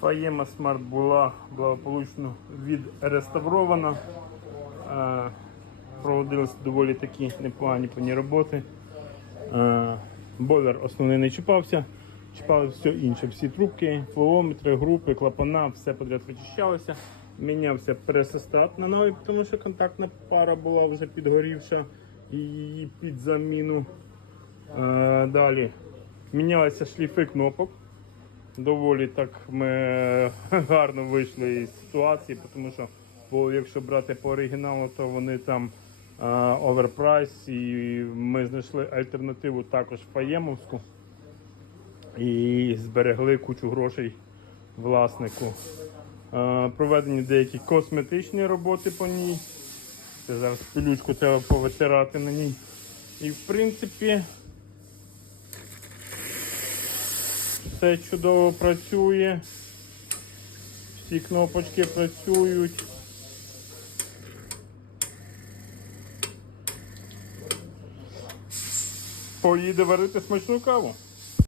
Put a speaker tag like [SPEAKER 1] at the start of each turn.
[SPEAKER 1] Фаєма Смарт була благополучно відреставрована. Е, Проводилися доволі такі непогані по роботи. Е, Бойлер основний не чіпався, чіпалося все інше. Всі трубки, флоометри, групи, клапана, все подряд вичищалося. Мінявся пресостат на новий, тому що контактна пара була вже підгорівша і її під заміну. Е, Далі мінялися шліфи кнопок. Доволі так ми гарно вийшли із ситуації, тому що бо якщо брати по оригіналу, то вони там оверпрайс, і ми знайшли альтернативу також фаємовську і зберегли кучу грошей власнику. Е, Проведені деякі косметичні роботи по ній. Це зараз пилючку треба повитирати на ній. І в принципі все чудово працює. Всі кнопочки працюють. Поїде варити смачну каву.